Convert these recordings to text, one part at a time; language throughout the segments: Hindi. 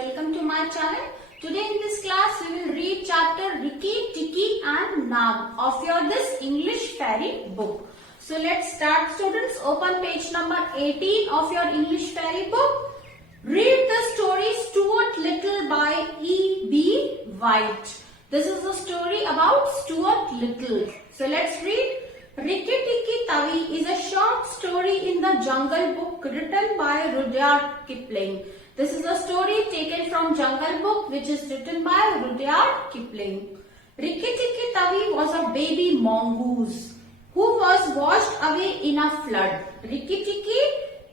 welcome to my channel. Today in this class we will read chapter Rikki, Tikki and Nag of your this English fairy book. So let's start, students. Open page number 18 of your English fairy book. Read the story Stuart Little by E.B. White. This is the story about Stuart Little. So let's read. Rikki Tikki Tavi is a short story in the Jungle Book written by Rudyard Kipling. This is a story taken from Jungle Book which is written by Rudyard Kipling. Rikki Tikki Tavi was a baby mongoose who was washed away in a flood. Rikki Tikki,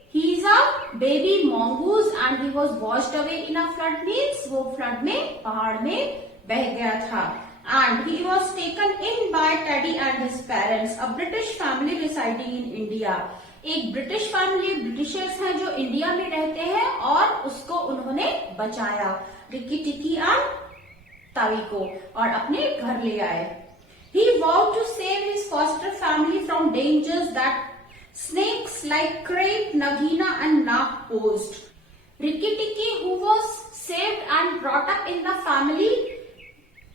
he is a baby mongoose and he was washed away in a flood means वो flood में पहाड़ में बह गया था. And he was taken in by Teddy and his parents, a British family residing in India. एक ब्रिटिश फैमिली, ब्रिटिशर्स हैं जो इंडिया में रहते हैं और उसको उन्होंने बचाया, रिक्की टिक्की और तावी को, और अपने घर ले आए. He vowed to save his foster family from dangers that snakes like Crate, Nagina and Nag posed. Rikki Tikki, who was saved and brought up in the family,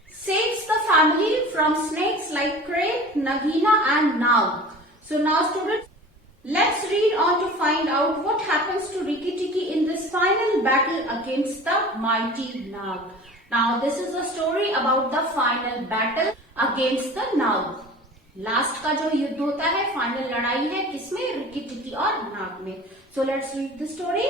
saves the family from snakes like Crate, Nagina and Nag. So now students, let's read on to find out what happens to Rikki Tikki in this final battle against the mighty Nag. Now this is a story about the final battle against the Nag. Last का जो युद्ध होता है, फाइनल लड़ाई है किसमें? रिक्की टिक्की और नाग में. So let's read the story.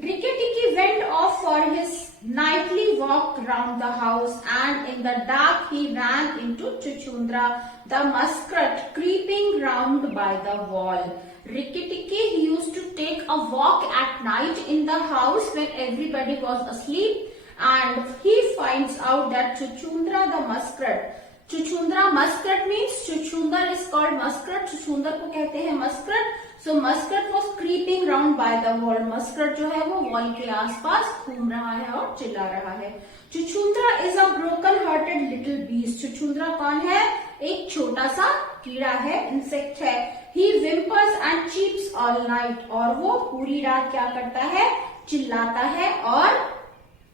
Rikki Tikki went off for his nightly walk round the house, and in the dark he ran into Chuchundra, the muskrat, creeping round by the wall. Rikki Tikki, he used to take a walk at night in the house when everybody was asleep, and he finds out that Chuchundra the muskrat, Chuchundra muskrat means Chuchundar is called muskrat, Chuchundar को कहते हैं muskrat. So muskrat was creeping round by the wall. Muskrat जो है वो वॉल के आसपास घूम रहा है और चिल्ला रहा है. Chuchundra is a broken-hearted little beast. Chuchundra कौन है? एक छोटा सा कीड़ा है, इंसेक्ट है. He whimpers and cheeps all night. और वो पूरी रात क्या करता है? चिल्लाता है और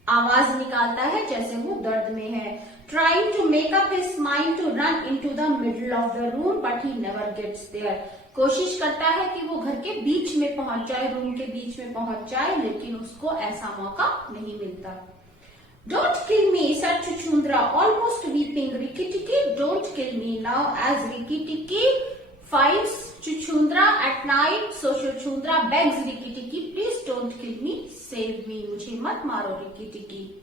आवाज निकालता है जैसे वो दर्द में है. Trying to make up his mind to run into the middle of the room, but he never gets there. कोशिश करता है कि वो घर के बीच में पहुंच जाए, रूम के बीच में पहुंच जाए, लेकिन उसको ऐसा मौका नहीं मिलता. Don't kill me, said Chuchundra, almost weeping. Rikki Tikki, don't kill me. Now as Rikki Tikki finds Chuchundra at night, so Chuchundra begs Rikki Tikki, please don't kill me, save me. मुझे मत मारो Rikki Tikki.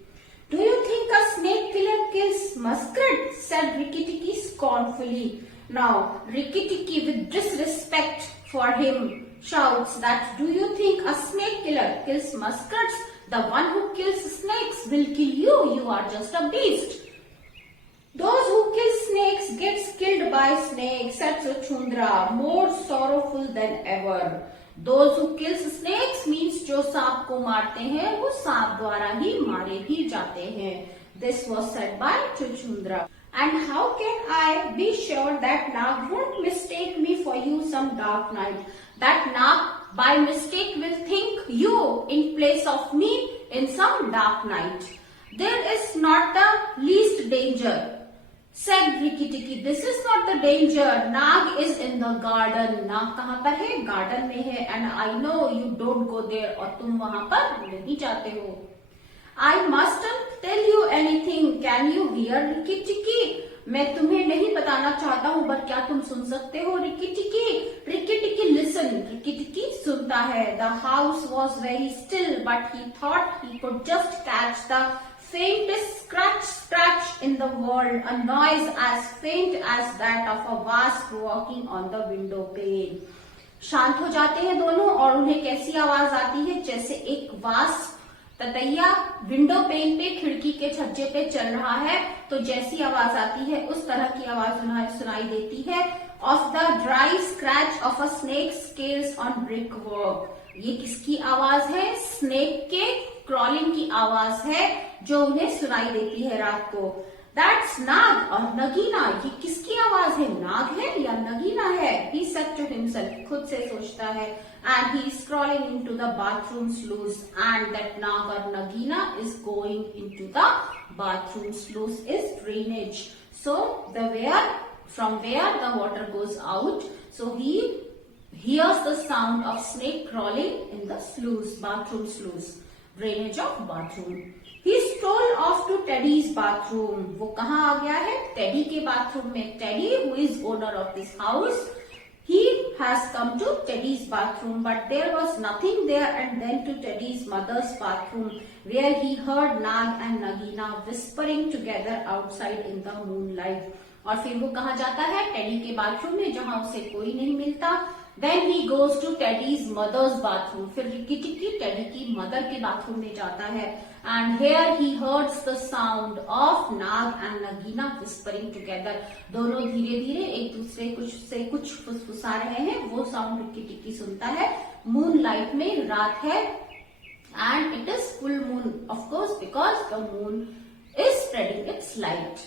Do you think a snake killer kills muskrat? Said Rikki Tikki scornfully. Now Rikki Tikki, with disrespect for him, shouts that, do you think a snake killer kills muskrats? The one who kills snakes will kill you. You are just a beast. Those who kill snakes gets killed by snakes, said Chuchundra, more sorrowful than ever. Those who kills snakes means जो सांप को मारते हैं वो सांप द्वारा ही मारे ही जाते हैं. This was said by Chuchundra. And how can I be sure that Nag won't mistake me for you some dark night? That Nag by mistake will think you in place of me in some dark night. There is not the least danger, said Rikki Tikki. This is not the danger. Nag is in the garden. Nag कहाँ पर है? गार्डन में है. And I know you don't go there. और तुम वहाँ पर नहीं जाते हो. I mustn't tell you anything. Can you hear, Rikki Tikki? मैं तुम्हें नहीं बताना चाहता हूँ, पर क्या तुम सुन सकते हो, Rikki Tikki? Rikki Tikki listen. Rikki Tikki सुनता है. The house was very still, but he thought he could just catch the faintest scratch in the world, a noise as faint as that of a wasp walking on the window pane. शांत हो जाते हैं दोनों और उन्हें कैसी आवाज आती है? जैसे एक वास्प, ततैया विंडो पेन पे, खिड़की के छज्जे पे चल रहा है, तो जैसी आवाज आती है उस तरह की आवाज उन्हें सुनाई देती है. Of the dry scratch of a snake scales on brick work. ये किसकी आवाज है? स्नेक के क्रॉलिंग की आवाज है जो उन्हें सुनाई देती है रात को. That's Nag और नगीना, ये किसकी आवाज है, नाग है या नगीना है? He said to himself, खुद से सोचता है, and he is crawling into the bathroom sluice, and that Nag or nagina is going into the bathroom sluice is drainage. So from where the water goes out, so he hears the sound of snake crawling in the sluice, bathroom sluice, drainage of bathroom. He stole off to Teddy's bathroom. वो कहाँ आ गया है? टेडी के बाथरूम में. Teddy, who is owner of this house, he has come to Teddy's bathroom, but there was nothing there, and then to Teddy's mother's bathroom, where he heard Nag and Nagina whispering together outside in the moonlight. और फिर वो कहाँ जाता है? टेडी के बाथरूम में, जहाँ उसे कोई नहीं मिलता. Then he goes to Teddy's mother's bathroom. फिर रिक्की टिक्की टेडी की मदर के बाथरूम में जाता है. And here he hears the sound of Nag and Nagina whispering together. दोनों धीरे धीरे एक दूसरे से कुछ फुसफुसा रहे हैं. वो साउंड रिक्की टिक्की सुनता है. Moonlight में, रात है, and it is full moon, of course, because the moon is spreading its light.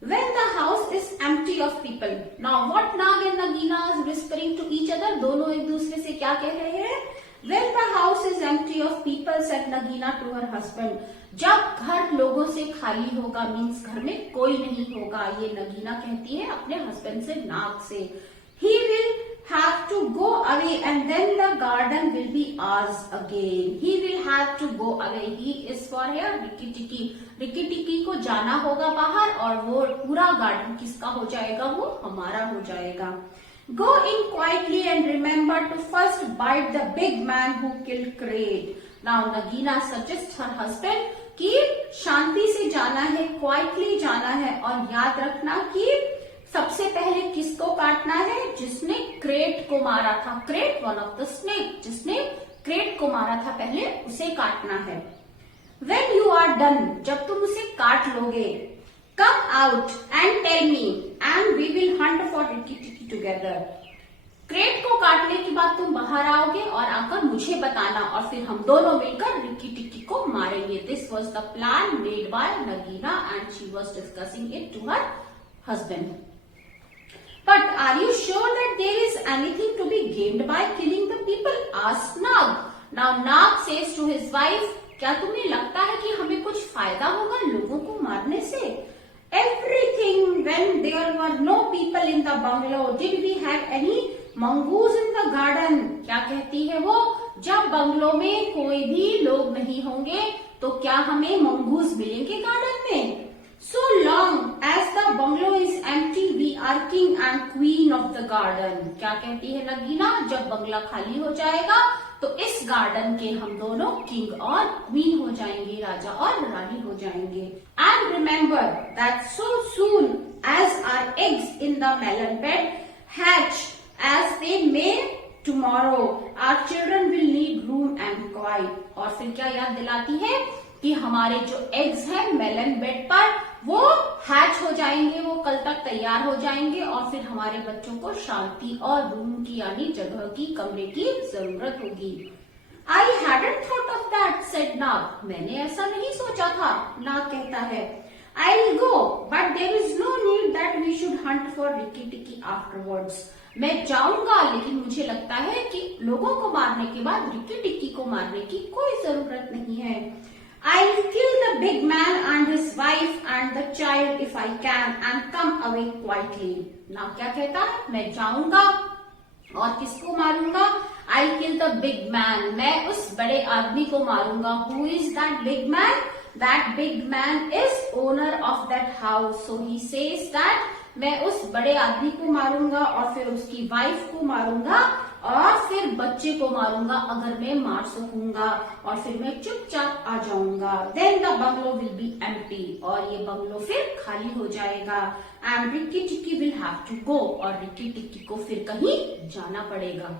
When the house is empty of people. Now what Nag and Nagina is whispering to each other? दोनों एक दूसरे से क्या कह रहे हैं? When the house is empty of people, said Nagina to her husband. जब घर लोगों से खाली होगा, मीन्स घर में कोई नहीं होगा, ये नगीना कहती है अपने हस्बैंड से, नाग से. He will have to go away and then the garden will be ours again. He will have to go away. He is for here Rikki Tikki. Rikki Tikki को जाना होगा बाहर और वो पूरा गार्डन किसका हो जाएगा? वो हमारा हो जाएगा. Go in quietly and remember to first bite the big man who killed Crate. Now Nagina suggests her husband कि शांति से जाना है, क्वाइटली जाना है, और याद रखना कि सबसे पहले किसको काटना है? जिसने क्रेट को मारा था. Crate, one of the snake, जिसने क्रेट को मारा था पहले, उसे काटना है. When you are done, जब तुम उसे काट लोगे, come out and tell me and we will hunt for Ricky Tikki together. Crate को काटने के बाद तुम बाहर आओगे और आकर मुझे बताना, और फिर हम दोनों मिलकर रिक्की टिक्की को मारेंगे. This was the plan made by Nagina and she was discussing it to her husband. But are you sure that there is anything to be gained by killing the people? Asked Nag. Now Nag says to his wife, क्या तुम्हें लगता है कि हमें कुछ फायदा होगा लोगों को मारने से? Everything. When there were no people in the bungalow, did we have any mongoose in the garden? क्या कहती है वो? जब बंगलो में कोई भी लोग नहीं होंगे तो क्या हमें मंगूज मिलेंगे गार्डन में? So long as the bungalow is empty, we are king and queen of the garden. क्या कहती है नगीना? जब बंगला खाली हो जाएगा तो इस गार्डन के हम दोनों किंग और क्वीन हो जाएंगे, राजा और रानी हो जाएंगे. And remember that so soon as our eggs in the melon bed hatch as they may tomorrow, our children will need room and quiet. और फिर क्या याद दिलाती है कि हमारे जो एग्स हैं मेलन बेड पर, वो हैच हो जाएंगे, वो कल तक तैयार हो जाएंगे, और फिर हमारे बच्चों को शांति और रूम की यानी जगह की, कमरे की जरूरत होगी. I hadn't thought of that, said Nag. मैंने ऐसा नहीं सोचा था, नाग कहता है. I'll go, but there is no need that we should hunt for Ricky Tikki afterwards. मैं जाऊंगा, लेकिन मुझे लगता है कि लोगों को मारने के बाद रिक्की टिक्की को मारने की कोई जरूरत नहीं है. I'll kill the big man and his wife and the child if I can and come away quietly. ना क्या कहता है? मैं जाऊंगा और किसको मारूंगा? I'll kill the big man. मैं उस बड़े आदमी को मारूंगा. Who is that big man? That big man is owner of that house. So he says that मैं उस बड़े आदमी को मारूंगा और फिर उसकी वाइफ को मारूंगा और फिर बच्चे को मारूंगा अगर मैं मार सकूंगा, और फिर मैं चुपचाप आ जाऊंगा. Then the bungalow will be empty. और ये बंगलो फिर खाली हो जाएगा. And Ricky Tikki will have to go. और रिक्की टिक्की को फिर कहीं जाना पड़ेगा.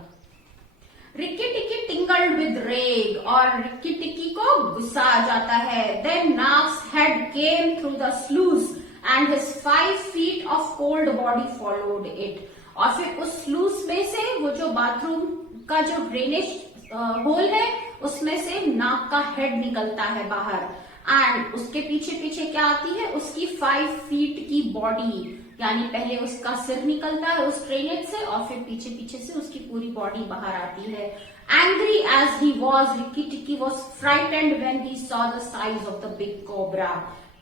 Rikki Tikki tingled with rage. और रिक्की टिक्की को गुस्सा आ जाता है. Then Nag's head came through the sluice and his 5 feet of cold body followed it. और फिर उस स्लूस में से, वो जो बाथरूम का जो ड्रेनेज होल है, उसमें से नाग का हेड निकलता है बाहर. एंड उसके पीछे पीछे क्या आती है, उसकी 5 फीट की बॉडी, यानी पहले उसका सिर निकलता है उस ट्रेनेट से और फिर पीछे पीछे से उसकी पूरी बॉडी बाहर आती है। Angry as he was, Rikki Tikki was frightened when he saw the size of the big cobra.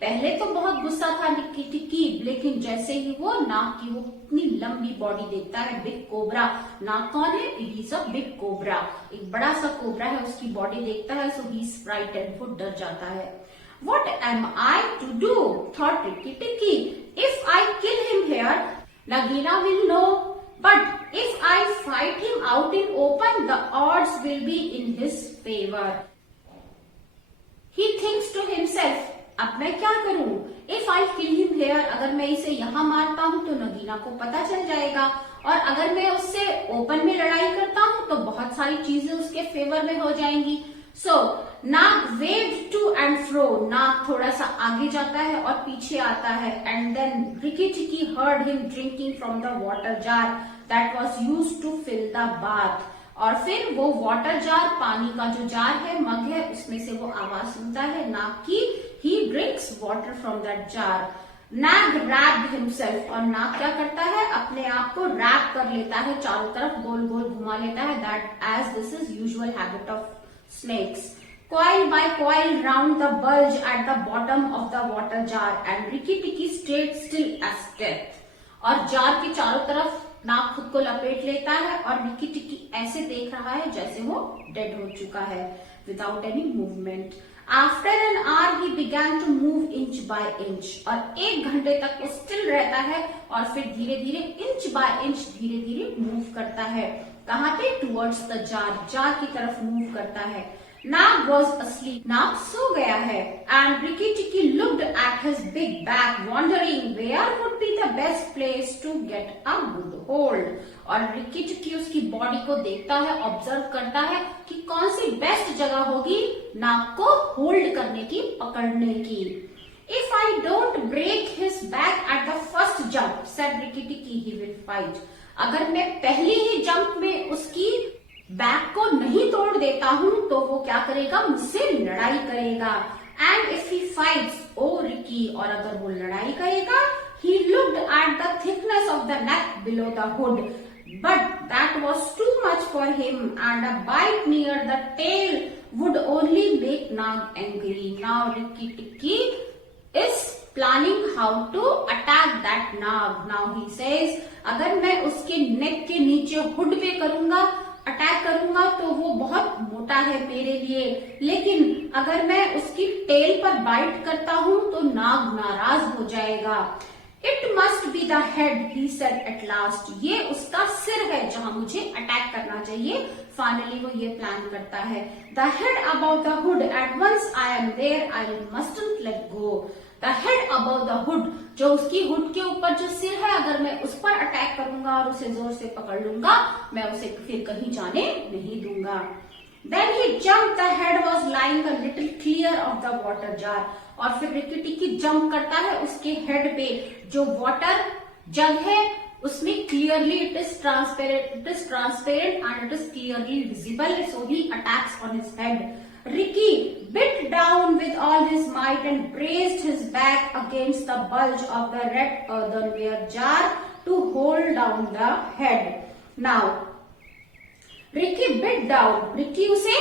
पहले तो बहुत गुस्सा था रिकी टिकी, लेकिन जैसे ही वो नाग की वो इतनी लंबी बॉडी देखता है, बिग कोबरा, नाग कौन है, it is a big cobra, एक बड़ा सा कोबरा है, उसकी बॉडी देखता है, सो ही इज फ्राइटेंड, वो डर जाता है। What am I to do? Thought Rikki Tikki. If I kill him here, Nagina will know. But if I fight him out in open, the odds will be in his favor. He thinks to himself, अब मैं क्या करूं? If I kill him here, अगर मैं इसे यहाँ मारता हूँ तो नगीना को पता चल जाएगा, और अगर मैं उससे ओपन में लड़ाई करता हूँ तो बहुत सारी चीजें उसके फेवर में हो जाएंगी। So Nag waved to and fro, Nag थोड़ा सा आगे जाता है और पीछे आता है, and then Rikki Tikki heard him drinking from the water jar that was used to fill the bath. और फिर वो वाटर जार, पानी का जो जार है, मग है, उसमें से वो आवाज सुनता है नाग की, ही drinks water from that jar. Nag wrapped himself, और नाग क्या करता है, अपने आप को रैप कर लेता है, चारों तरफ गोल गोल घुमा लेता है, that as this is usual habit of snakes. Coil by coil round the bulge at the bottom of the water jar and Rikki Tikki stayed still as death. और जार के चारों तरफ नाग खुद को लपेट लेता है और रिकी टिकी ऐसे देख रहा है जैसे वो डेड हो चुका है, without any movement. After an hour he began to move inch by inch, और 1 घंटे तक वो स्टिल रहता है और फिर धीरे धीरे इंच बाय इंच धीरे धीरे मूव करता है। कहाँ पे, टुवर्ड्स द जार, जार की तरफ मूव करता है। नाग वॉज asleep, नाग सो गया है, and Rikki Tikki looked at his big back wondering where would be the best place to get a good hold. और रिकी टिकी उसकी बॉडी को देखता है, ऑब्जर्व करता है कि कौन सी बेस्ट जगह होगी नाग को होल्ड करने की, पकड़ने की। If I don't break his back at the first jump, said Rikki Tikki, he will fight. अगर मैं पहले ही जंप में उसकी बैक को नहीं तोड़ देता हूं तो वो क्या करेगा, मुझसे लड़ाई करेगा। And if he fights, oh Rikki, और अगर वो लड़ाई करेगा, he looked at the thickness of the neck below the hood, but that was too much for him, and a bite near the tail would only make Nag angry. Now Rikki Tikki is planning how to attack that Nag. Now he says, अगर मैं उसके नेक के नीचे हुड पे करूंगा, अटैक करूंगा, तो वो बहुत मोटा है मेरे लिए, लेकिन अगर मैं उसकी टेल पर बाइट करता हूं तो नाग नाराज हो जाएगा। It must be the head, he said at last, ये उसका सिर है जहां मुझे अटैक करना चाहिए। फाइनली वो ये प्लान करता है। The head about the hood, at once I am there I mustn't let go. The head about the hood, जो उसकी हुड के ऊपर जो सिर है, अगर मैं उस पर अटैक करूंगा और उसे जोर से पकड़ लूंगा, मैं उसे फिर कहीं जाने नहीं दूंगा। Then he jumped, the head was lying a little clear of the water jar. और फिर रिकी टिकी जंप करता है उसके हेड पे, जो वाटर जग है उसमें clearly it is transparent and it is clearly visible, so he attacks on his head. Ricky bit down with all his might and braced his back against the bulge of the red earthenware jar to hold down the head. Now Ricky bit down, Ricky उसे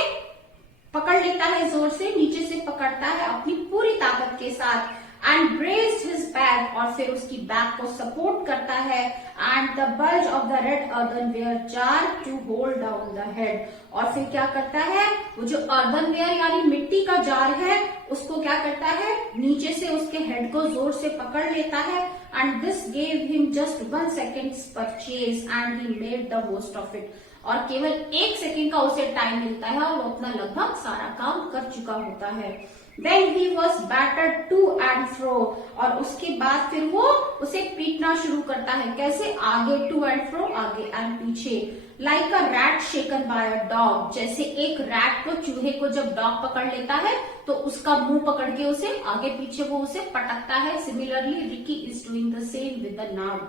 पकड़ लेता है, जोर से नीचे से पकड़ता है अपनी पूरी ताकत के साथ, एंड ब्रेस्ड हिज बैक, और फिर उसकी बैक को सपोर्ट करता है, and the bulge of the red earthenware jar to hold down the head. और फिर क्या करता है, वो जो अर्थनवेयर यानी मिट्टी का जार है उसको क्या करता है, नीचे से उसके हेड को जोर से पकड़ लेता है, and this gave him just 1 seconds purchase and he made the most of it. और केवल 1 सेकेंड का उसे टाइम मिलता है और वो अपना लगभग सारा काम कर चुका होता है। Then he was battered to and fro, और उसके बाद फिर वो उसे पीटना शुरू करता है। कैसे, आगे to and fro, आगे एंड पीछे। Like a rat shaken by a dog, जैसे एक रैट को, चूहे को जब डॉग पकड़ लेता है तो उसका मुंह पकड़ के उसे आगे पीछे वो उसे पटकता है। Similarly, Ricky is doing the same with the Nag.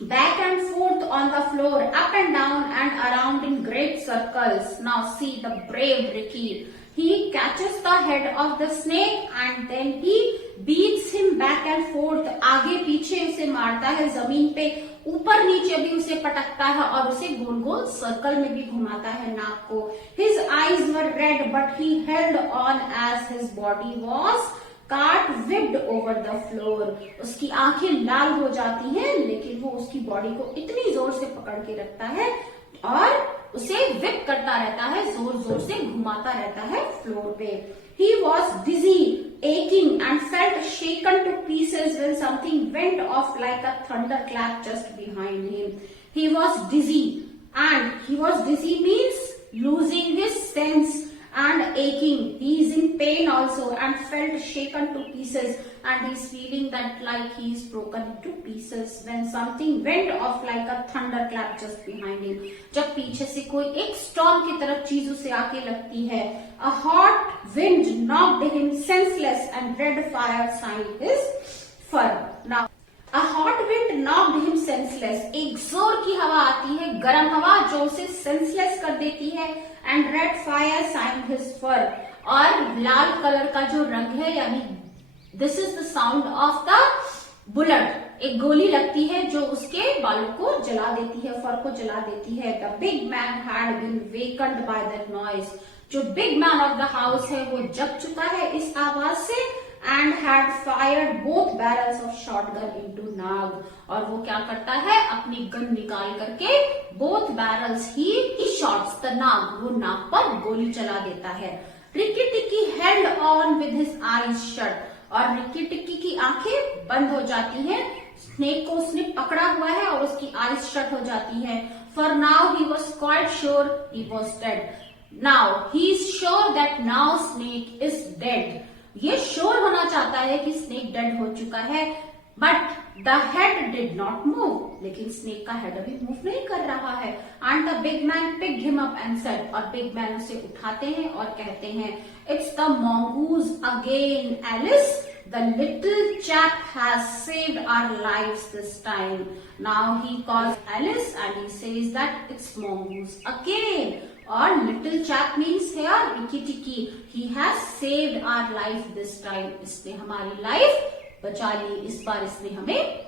Back and forth on the floor, up and down and around in great circles. Now see the brave Ricky. He catches the head of the snake and then he beats him back and forth. आगे पीछे उसे मारता है, जमीन पे ऊपर नीचे भी उसे पटकता है और उसे गोल गोल सर्कल में भी घुमाता है नाक को. His eyes were red but he held on as his body was cartwhipped over the floor. उसकी आंखें लाल हो जाती हैं लेकिन वो उसकी बॉडी को इतनी जोर से पकड़ के रखता है और उसे विप करता रहता है, जोर जोर से घुमाता रहता है फ्लोर पे. He was dizzy, aching and felt shaken to pieces when something went off like a thunderclap just behind him. He was dizzy, and he was dizzy means losing his sense and aching. He is in pain also and felt shaken to pieces and he is feeling that like he is broken into pieces when something went off like a thunderclap just behind him. जब पीछे से कोई एक storm की तरफ चीज उसे आके लगती है. A hot wind knocked him senseless and red fire signed his fur. Now A hot wind knocked him senseless. एक जोर की हवा आती है, गर्म हवा जो उसे सेंसलेस कर देती है. And red fire singed his fur. और लाल कलर का जो रंग है यानी this is the sound of the bullet. एक गोली लगती है जो उसके बालों को जला देती है, फर को जला देती है. The big man had been wakened by that noise. जो big man of the house है वो जग चुका है इस आवाज से. And had fired both barrels of shotgun into Nag. और वो क्या करता है, अपनी गन निकाल करके both barrels he shots the Nag. वो नाग पर गोली चला देता है. Rikki Tikki held on with his eyes shut. और रिक्की टिक्की की आंखें बंद हो जाती हैं. स्नेक को उसने पकड़ा हुआ है और उसकी आईज शट हो जाती है. For now he was quite sure he was dead. Now he is sure that now Snake is dead. ये श्योर होना चाहता है कि स्नेक डेड हो चुका है. But the head did not move. लेकिन स्नेक का हेड अभी मूव नहीं कर रहा है. And the big man picked him up and said. और बिग मैन उसे उठाते हैं और कहते हैं, it's the mongoose again Alice. The little chap has saved our lives this time. Now he calls Alice and he says that it's mongoose again. Or little chap means here Ricky Tikki. He has saved our life this time. इसने हमारी लाइफ बचा ली. इस बार इसने हमें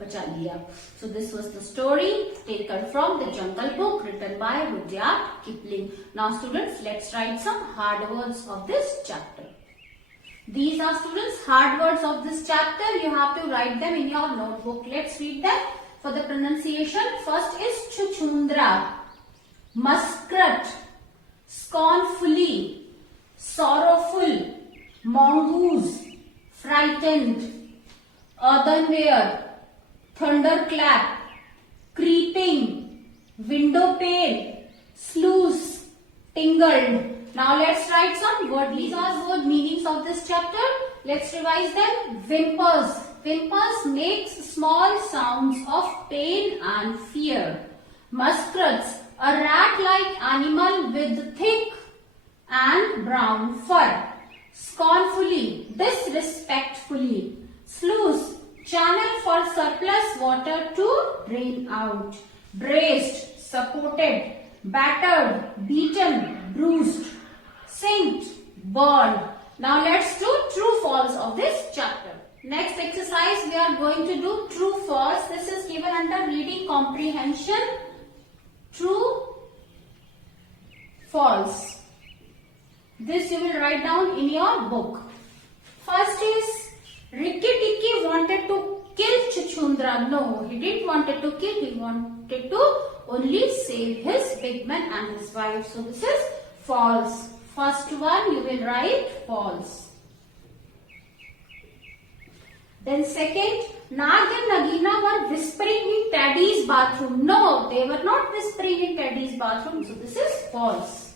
बचा लिया. So this was the story taken from the Jungle Book written by Rudyard Kipling. Now students, let's write some hard words of this chapter. These are students hard words of this chapter. You have to write them in your notebook. Let's read them for the pronunciation. First is chuchundra, muskrat, scornfully, sorrowful, mongoose, frightened, earthenware, thunderclap, creeping, window pane, sluice, tingled. Now let's write some word. These are word meanings of this chapter. Let's revise them. Whimpers. Whimpers makes small sounds of pain and fear. Muskrats, a rat-like animal with thick and brown fur. Scornfully, disrespectfully. Sluice, channel for surplus water to drain out. Braced, supported. Battered, beaten, bruised. Sinked, burned. Now let's do true false of this chapter. Next exercise we are going to do true false. This is given under reading comprehension. True, false. This you will write down in your book. First is Ricky Tikki wanted to kill Chuchundra. No, he didn't wanted to kill. He wanted to only save his big man and his wife. So this is false. First one you will write false. Then second, Nag and Nagina were whispering in Teddy's bathroom. No, they were not whispering in Teddy's bathroom. So this is false.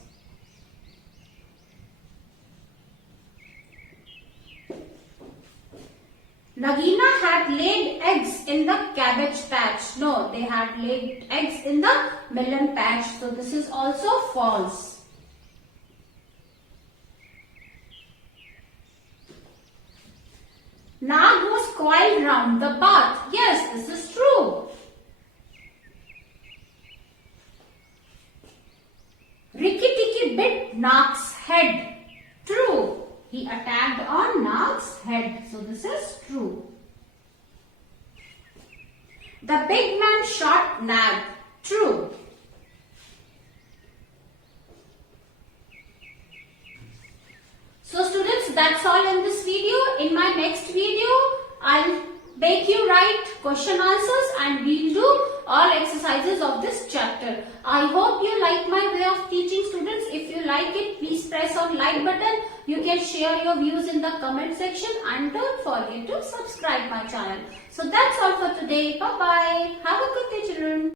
Nagina had laid eggs in the cabbage patch. No, they had laid eggs in the melon patch. So this is also false. Nag was coiled round the bath. Yes, this is true. Ricky Tikki bit Nag's head. True. He attacked on Nag's head. So this is true. The big man shot Nag. True. So students, that's all in this video. In my next video, I'll make you write question answers and we'll do all exercises of this chapter. I hope you like my way of teaching students. If you like it, please press on like button. You can share your views in the comment section and don't forget to subscribe my channel. So that's all for today. Bye bye. Have a good day, children.